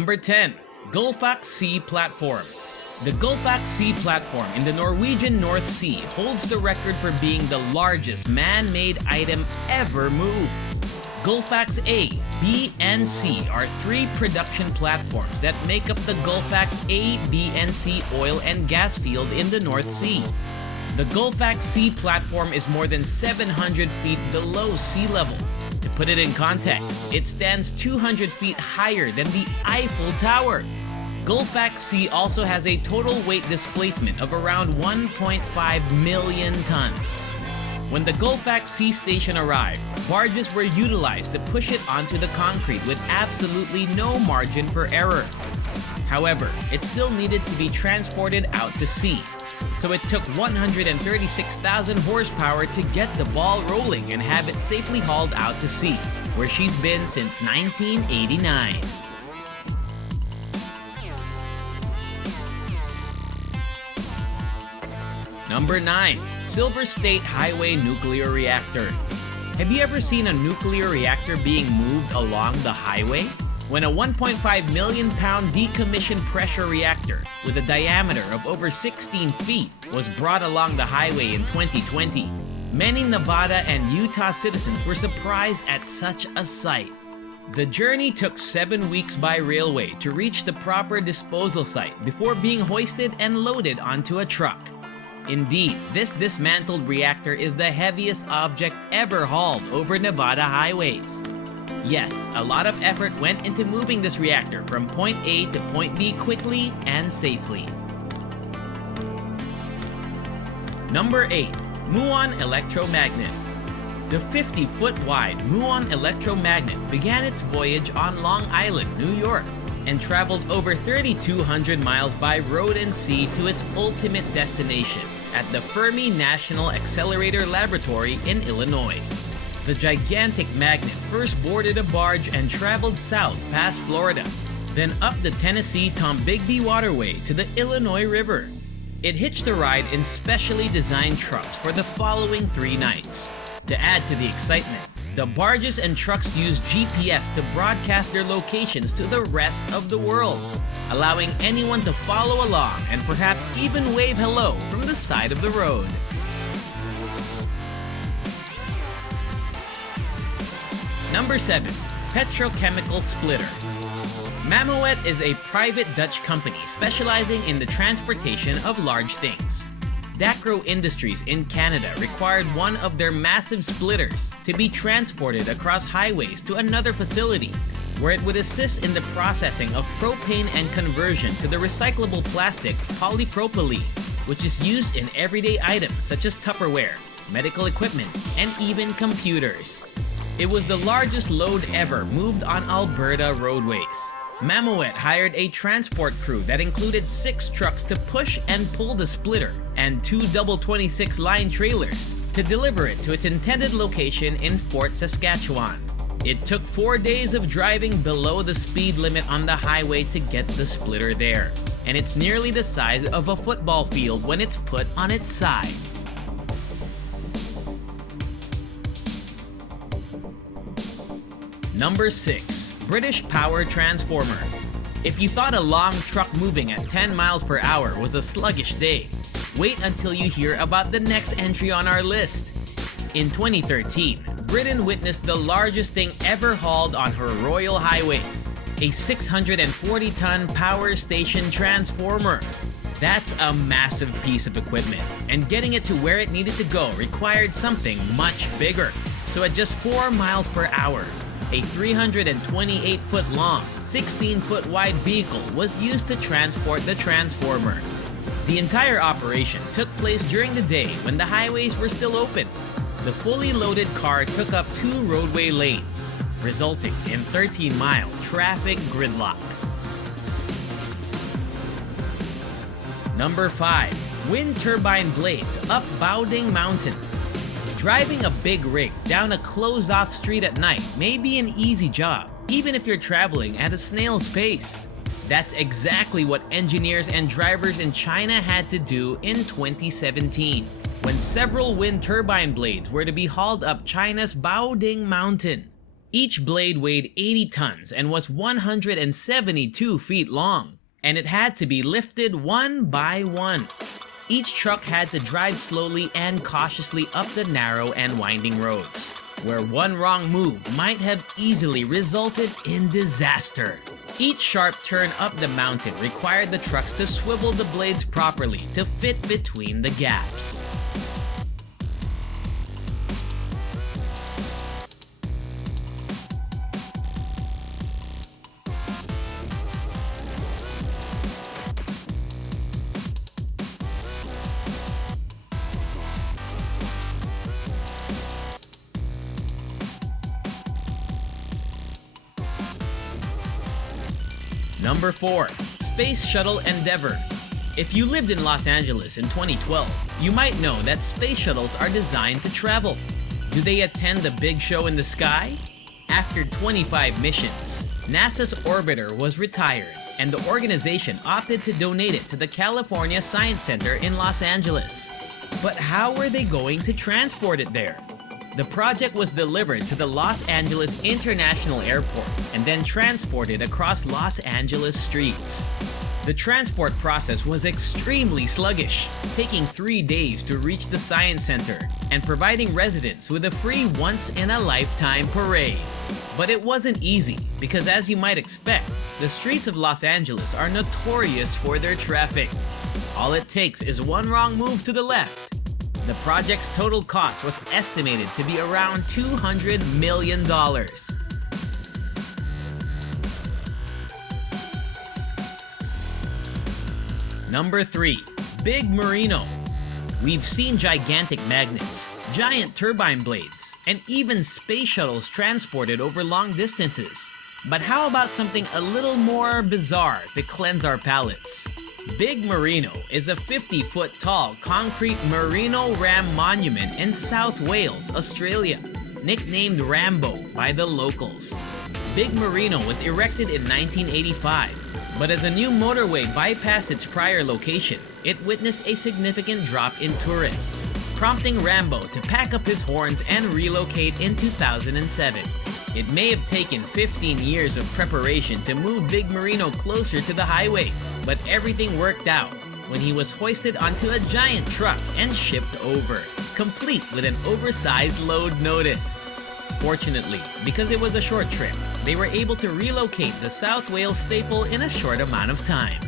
Number 10. Gullfaks Sea Platform. The Gullfaks Sea Platform in the Norwegian North Sea holds the record for being the largest man-made item ever moved. Gullfaks A, B, and C are three production platforms that make up the Gullfaks A, B, and C oil and gas field in the North Sea. The Gullfaks Sea Platform is more than 700 feet below sea level. To put it in context, it stands 200 feet higher than the Eiffel Tower. Gullfaks Sea also has a total weight displacement of around 1.5 million tons. When the Gullfaks Sea Station arrived, barges were utilized to push it onto the concrete with absolutely no margin for error. However, it still needed to be transported out to sea. So it took 136,000 horsepower to get the ball rolling and have it safely hauled out to sea, where she's been since 1989. Number 9. Silver State Highway Nuclear Reactor. Have you ever seen a nuclear reactor being moved along the highway? When a 1.5 million pound decommissioned pressure reactor with a diameter of over 16 feet was brought along the highway in 2020, many Nevada and Utah citizens were surprised at such a sight. The journey took 7 weeks by railway to reach the proper disposal site before being hoisted and loaded onto a truck. Indeed, this dismantled reactor is the heaviest object ever hauled over Nevada highways. Yes, a lot of effort went into moving this reactor from point A to point B quickly and safely. Number 8. Muon Electromagnet. The 50-foot wide Muon Electromagnet began its voyage on Long Island, New York, and traveled over 3,200 miles by road and sea to its ultimate destination at the Fermi National Accelerator Laboratory in Illinois. The gigantic magnet first boarded a barge and traveled south past Florida, then up the Tennessee-Tombigbee Waterway to the Illinois River. It hitched a ride in specially designed trucks for the following 3 nights. To add to the excitement, the barges and trucks used GPS to broadcast their locations to the rest of the world, allowing anyone to follow along and perhaps even wave hello from the side of the road. Number 7. Petrochemical Splitter. Mammoet is a private Dutch company specializing in the transportation of large things. Dacro Industries in Canada required one of their massive splitters to be transported across highways to another facility, where it would assist in the processing of propane and conversion to the recyclable plastic polypropylene, which is used in everyday items such as Tupperware, medical equipment, and even computers. It was the largest load ever moved on Alberta roadways. Mammoet hired a transport crew that included 6 trucks to push and pull the splitter and 2 double 26-line trailers to deliver it to its intended location in Fort Saskatchewan. It took 4 days of driving below the speed limit on the highway to get the splitter there, and it's nearly the size of a football field when it's put on its side. Number 6. British Power Transformer. If you thought a long truck moving at 10 miles per hour was a sluggish day, wait until you hear about the next entry on our list. In 2013, Britain witnessed the largest thing ever hauled on her royal highways, a 640-ton power station transformer. That's a massive piece of equipment, and getting it to where it needed to go required something much bigger. So at just 4 miles per hour, a 328-foot long, 16-foot wide vehicle was used to transport the transformer. The entire operation took place during the day when the highways were still open. The fully loaded car took up 2 roadway lanes, resulting in 13-mile traffic gridlock. Number 5. Wind turbine blades up Baoding Mountain. Driving a big rig down a closed-off street at night may be an easy job, even if you're traveling at a snail's pace. That's exactly what engineers and drivers in China had to do in 2017, when several wind turbine blades were to be hauled up China's Baoding Mountain. Each blade weighed 80 tons and was 172 feet long, and it had to be lifted one by one. Each truck had to drive slowly and cautiously up the narrow and winding roads, where one wrong move might have easily resulted in disaster. Each sharp turn up the mountain required the trucks to swivel the blades properly to fit between the gaps. Number 4. Space Shuttle Endeavour. If you lived in Los Angeles in 2012, you might know that space shuttles are designed to travel. Do they attend the big show in the sky? After 25 missions, NASA's orbiter was retired, and the organization opted to donate it to the California Science Center in Los Angeles. But how were they going to transport it there? The project was delivered to the Los Angeles International Airport and then transported across Los Angeles streets. The transport process was extremely sluggish, taking 3 days to reach the Science Center and providing residents with a free once-in-a-lifetime parade. But it wasn't easy because, as you might expect, the streets of Los Angeles are notorious for their traffic. All it takes is one wrong move to the left. The project's total cost was estimated to be around $200 million. Number 3. Big Merino. We've seen gigantic magnets, giant turbine blades, and even space shuttles transported over long distances. But how about something a little more bizarre to cleanse our palates? Big Merino is a 50-foot tall concrete merino ram monument in South Wales, Australia, nicknamed Rambo by the locals. Big Merino was erected in 1985, but as a new motorway bypassed its prior location, it witnessed a significant drop in tourists, prompting Rambo to pack up his horns and relocate in 2007. It may have taken 15 years of preparation to move Big Merino closer to the highway, but everything worked out when he was hoisted onto a giant truck and shipped over, complete with an oversized load notice. Fortunately, because it was a short trip, they were able to relocate the South Wales staple in a short amount of time.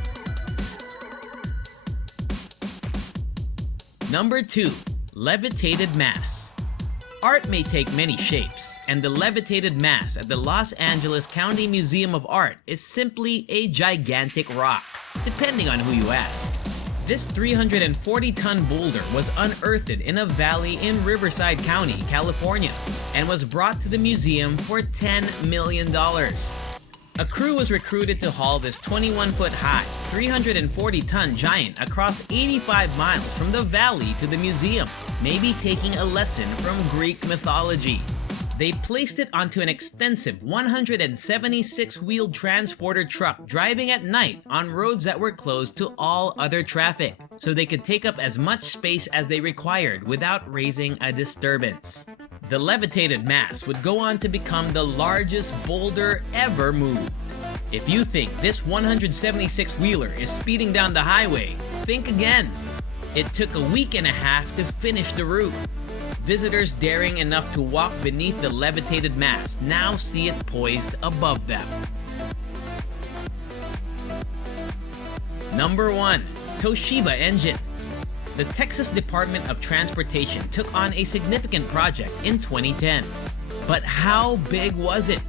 Number 2. Levitated Mass. Art may take many shapes, and the Levitated Mass at the Los Angeles County Museum of Art is simply a gigantic rock, depending on who you ask. This 340-ton boulder was unearthed in a valley in Riverside County, California, and was brought to the museum for $10 million. A crew was recruited to haul this 21-foot-high, 340-ton giant across 85 miles from the valley to the museum, maybe taking a lesson from Greek mythology. They placed it onto an extensive 176-wheeled transporter truck driving at night on roads that were closed to all other traffic, so they could take up as much space as they required without raising a disturbance. The Levitated Mass would go on to become the largest boulder ever moved. If you think this 176-wheeler is speeding down the highway, think again. It took a week and a half to finish the route. Visitors daring enough to walk beneath the Levitated Mass now see it poised above them. Number 1. Toshiba Engine. The Texas Department of Transportation took on a significant project in 2010. But how big was it?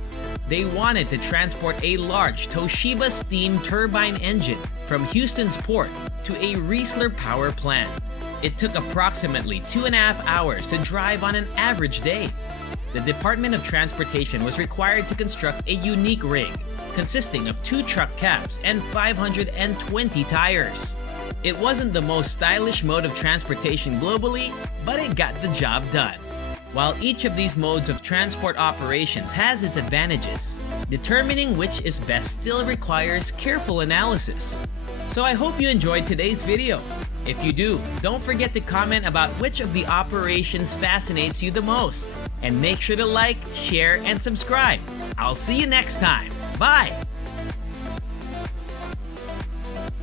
They wanted to transport a large Toshiba steam turbine engine from Houston's port to a Riesler power plant. It took approximately 2.5 hours to drive on an average day. The Department of Transportation was required to construct a unique rig consisting of 2 truck cabs and 520 tires. It wasn't the most stylish mode of transportation globally, but it got the job done. While each of these modes of transport operations has its advantages, determining which is best still requires careful analysis. So I hope you enjoyed today's video. If you do, don't forget to comment about which of the operations fascinates you the most. And make sure to like, share, and subscribe. I'll see you next time. Bye!